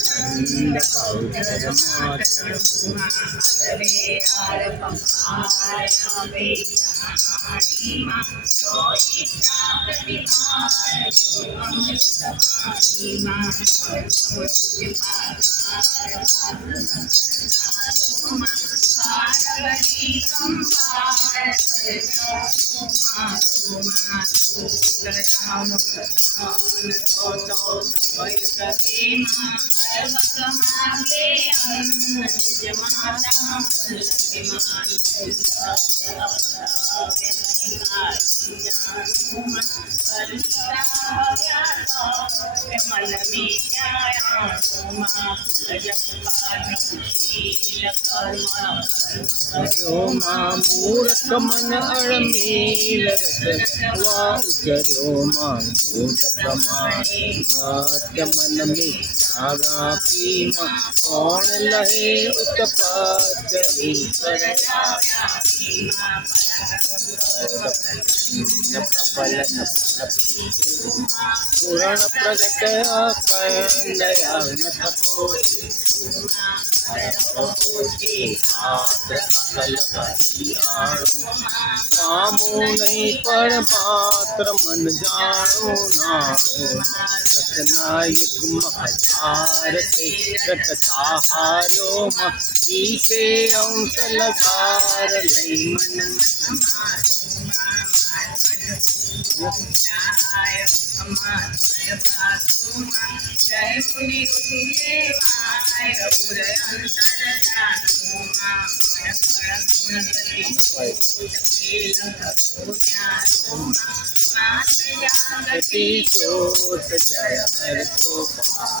चंद powder मात मूर्ख मन अड़मेल रसवा उजरो मूर्ख प्रमाण मध्य मन में त्यागा पीमा कौन लहे उत्पात ईश्वर प्रबलन पूर्ण प्रगट कन्या कामो नहीं पर मात्र मन जानो रचना युग्म हजार से रटता हारो से अंश लगार लई मन जोत जय हर को